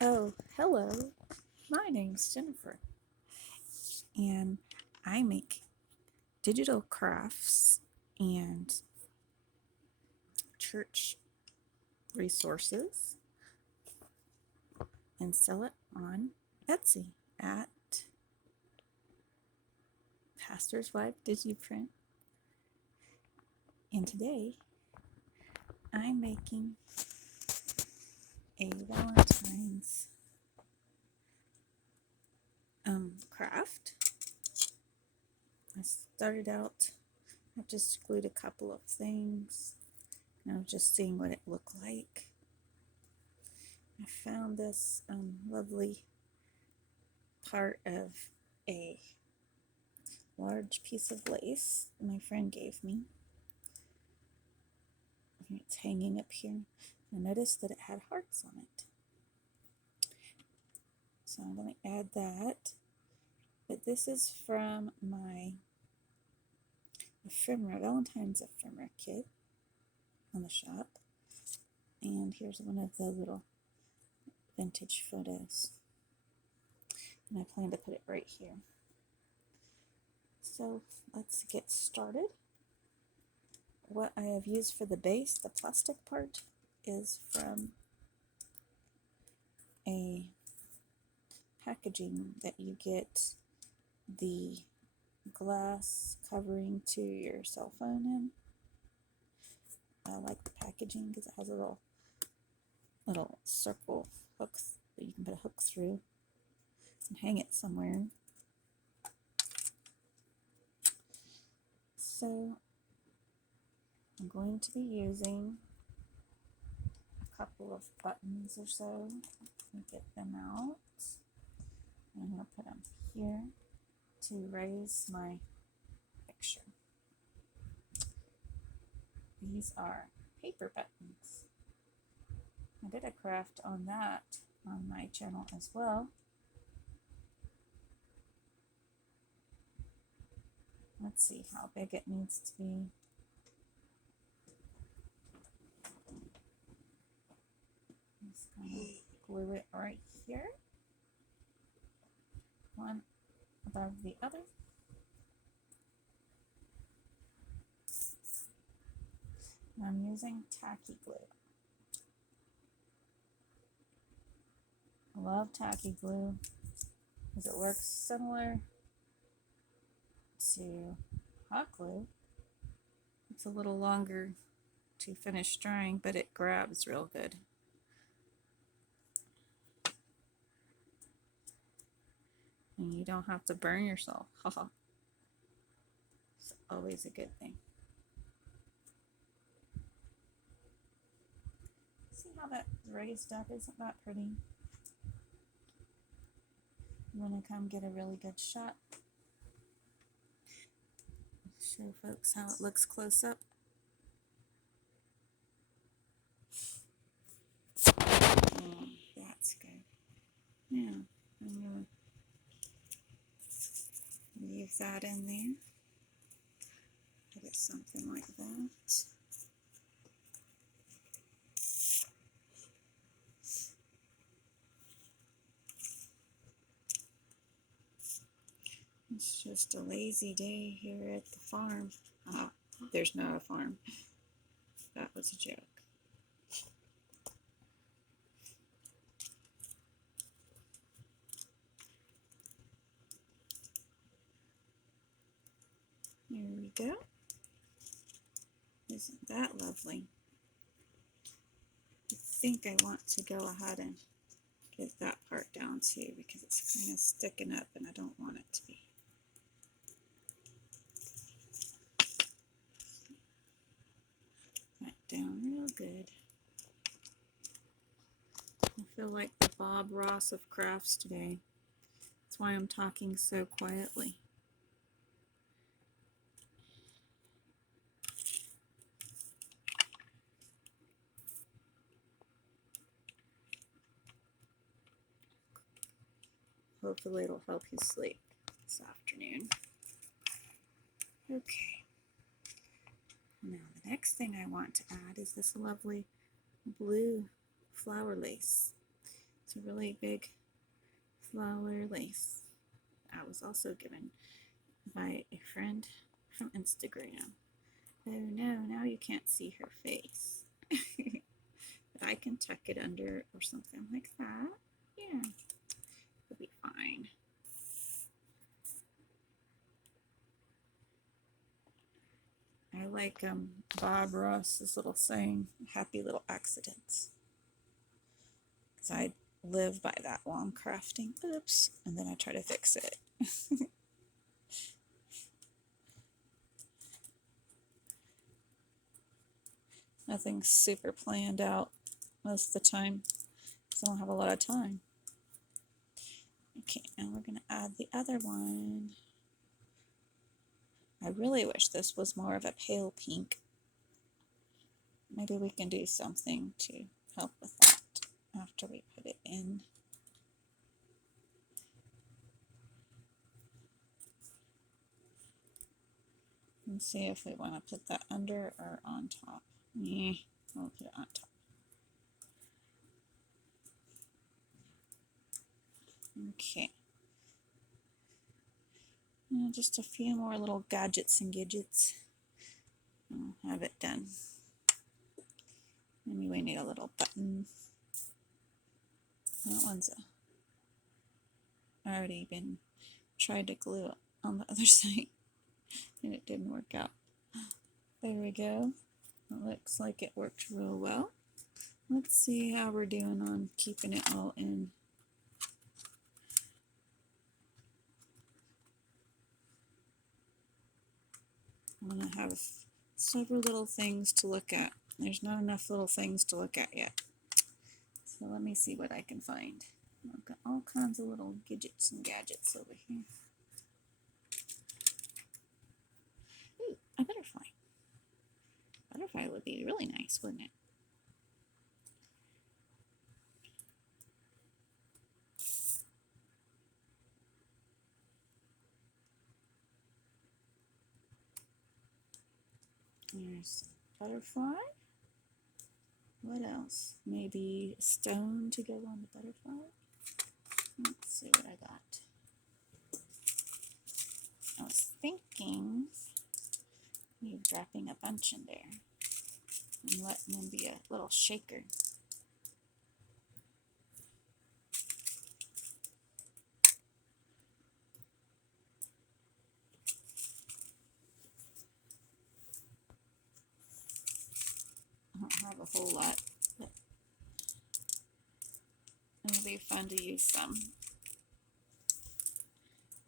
Oh, hello. My name's Jennifer, and I make digital crafts and church resources and sell it on Etsy at Pastor's Wife DigiPrint. And today I'm making a Valentine's craft. I started out, I just glued a couple of things, and I was just seeing what it looked like. I found this lovely part of a large piece of lace my friend gave me. It's hanging up here. I noticed that it had hearts on it. So I'm going to add that. But this is from my ephemera, Valentine's ephemera kit on the shop. And here's one of the little vintage photos. And I plan to put it right here. So let's get started. What I have used for the base, the plastic part, is from a packaging that you get the glass covering to your cell phone in. I like the packaging because it has a little circle hooks that you can put a hook through and hang it somewhere. So I'm going to be using a couple of buttons or so. Get them out. I'm going to put them here to raise my picture. These are paper buttons. I did a craft on that on my channel as well. Let's see how big it needs to be. Just gonna glue it right here, one above the other. And I'm using tacky glue. I love tacky glue because it works similar to hot glue. It's a little longer to finish drying, but it grabs real good. And you don't have to burn yourself. Haha. It's always a good thing. See how that raised up? Isn't that pretty? I'm gonna come get a really good shot. Show folks how it looks close up. Oh, that's good. Now, I'm going to leave that in there. Put it something like that. It's just a lazy day here at the farm. There's not a farm. That was a joke. There we go. Isn't that lovely? I think I want to go ahead and get that part down too because it's kind of sticking up and I don't want it to be. That down real good. I feel like the Bob Ross of crafts today. That's why I'm talking so quietly. Hopefully it'll help you sleep this afternoon. Okay. Now the next thing I want to add is this lovely blue flower lace. It's It's a really big flower lace. I was also given by a friend from Instagram. Oh no, now you can't see her face. But I can tuck it under or something like that. Yeah, it'll be fine. I like Bob Ross's little saying, happy little accidents. Because I live by that while I'm crafting. Oops. And then I try to fix it. Nothing's super planned out most of the time, because I don't have a lot of time. Okay, now we're going to add the other one. I really wish this was more of a pale pink. Maybe we can do something to help with that after we put it in. And see if we want to put that under or on top. Yeah, we'll put it on top. Okay. Now just a few more little gadgets and gadgets. I'll have it done. Maybe we need a little button. That one's already been tried to glue it on the other side, and it didn't work out. There we go. It looks like it worked real well. Let's see how we're doing on keeping it all in. I'm going to have several little things to look at. There's not enough little things to look at yet. So let me see what I can find. I've got all kinds of little gadgets and gadgets over here. Ooh, a butterfly. Butterfly would be really nice, wouldn't it? There's butterfly. What else? Maybe a stone to go on the butterfly. Let's see what I got. I was thinking maybe dropping a bunch in there and letting them be a little shaker. I don't have a whole lot, but it'll be fun to use some.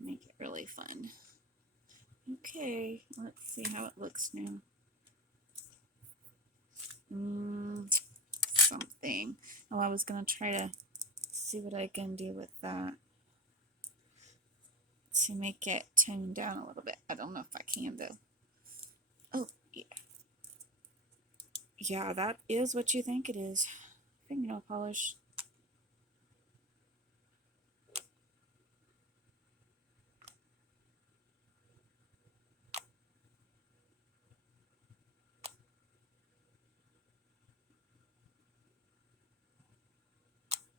Make it really fun. Okay, let's see how it looks now. Something. Oh, I was going to try to see what I can do with that to make it tone down a little bit. I don't know if I can, though. Oh, yeah. Yeah, that is what you think it is. Fingernail polish.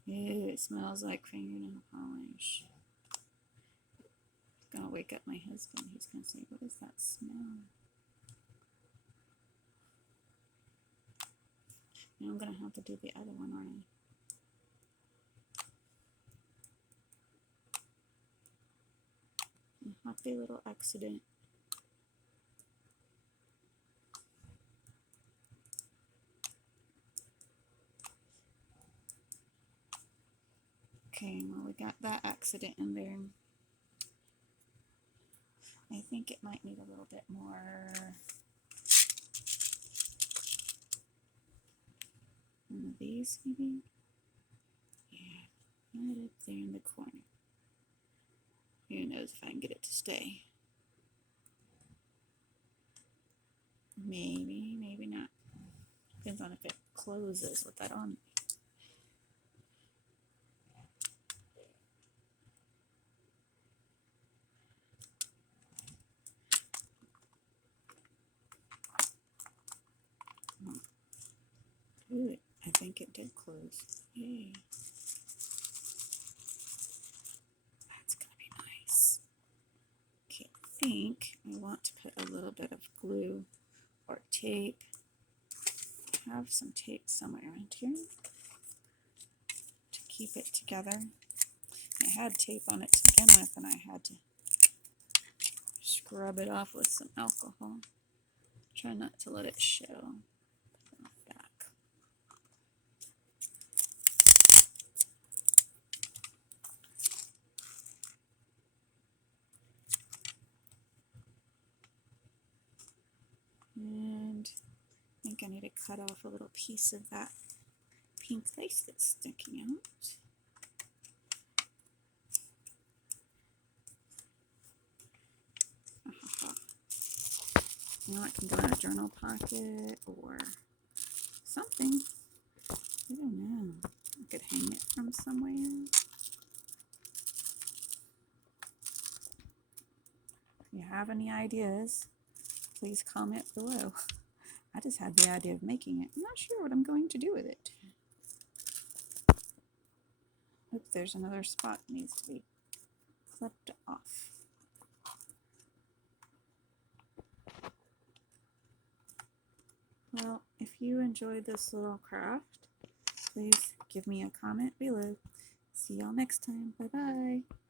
Ew, it smells like fingernail polish. It's gonna wake up my husband. He's gonna say, "What is that smell?" Now I'm gonna have to do the other one, aren't I? A happy little accident. Okay, well, we got that accident in there. I think it might need a little bit more. One of these, maybe? Yeah, right up there in the corner. Who knows if I can get it to stay. Maybe, maybe not. Depends on if it closes with that on. Ooh, I think it did close. Yay. think I want to put a little bit of glue or tape. I have some tape somewhere around here to keep it together. I had tape on it to begin with, and I had to scrub it off with some alcohol. Try not to let it show. Put it back. And I think I need to cut off a little piece of that pink lace that's sticking out. You know, it can go in a journal pocket or something. I don't know. I could hang it from somewhere. If you have any ideas, please comment below. I just had the idea of making it. I'm not sure what I'm going to do with it. Oop, there's another spot that needs to be clipped off. Well, if you enjoyed this little craft, please give me a comment below. See y'all next time. Bye-bye.